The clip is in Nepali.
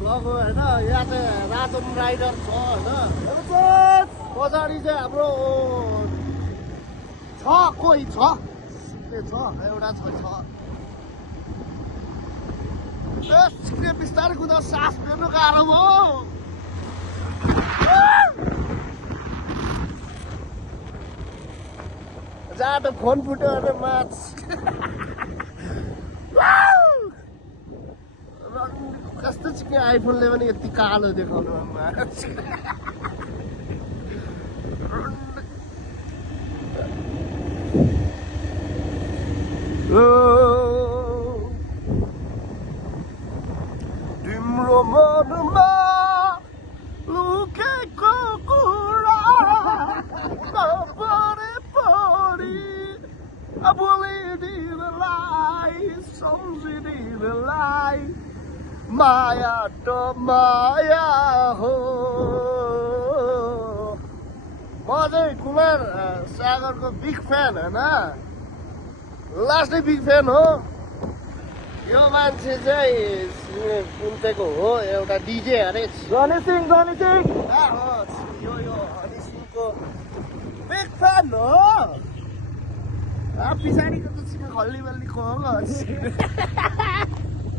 ब्लग हो होइन यहाँ चाहिँ रातम राइडर छ होइन पछाडि चाहिँ हाम्रो छ कोही छ एउटा छ सिक्ने बिस्तारै कुदा सास फेर्नु गाह्रो भयो जहाँ त फोन फुट्यो भने माछ कस्तो चिक्ने आइफोनले पनि यति कालो देखाउनु माछ तिम्रो मनमा लुकेको कुरा नपरे परी बोलिदिनलाई सम्झिदिनलाई माया त माया हो म चाहिँ कुमार सागरको बिग फ्यान होइन लास्टै बिग फ्यान हो यो मान्छे चाहिँ कुन चाहिँको हो एउटा डिजे अरे गणेश सिंह यो हनी सिंहको बिग फ्यान हो पछाडिको त खल्ली बल्लीको हो